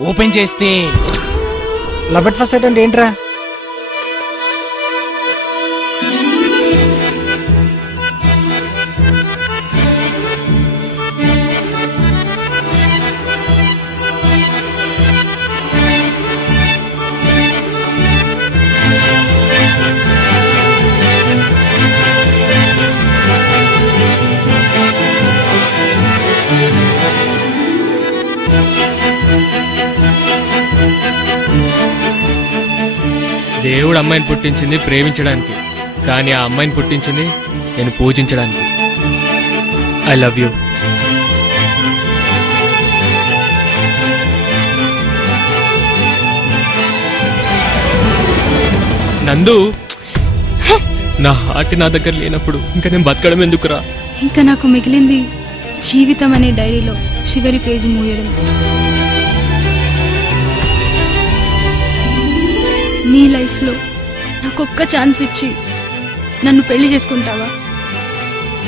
Open చేస్తే love at first sight అంటే ఏంట్రా? దేవుడు అమ్మాయిని పుట్టించింది ప్రేమించడానికి, కానీ ఆ అమ్మాయిని పుట్టించింది నేను పూజించడానికి. I love you. నందు, నా హార్ట్ నా దగ్గర లేనప్పుడు ఇంకా నేను బతకడం ఎందుకురా? ఇంకా నాకు మిగిలింది జీవితం అనే డైరీలో చివరి పేజీ మూయడం. నీ లైఫ్లో నాకొక్క ఛాన్స్ ఇచ్చి నన్ను పెళ్లి చేసుకుంటావా?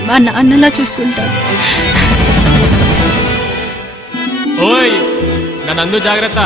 మా నాన్నలా చూసుకుంటా. ఓయ్ నా నందు, జాగ్రత్త.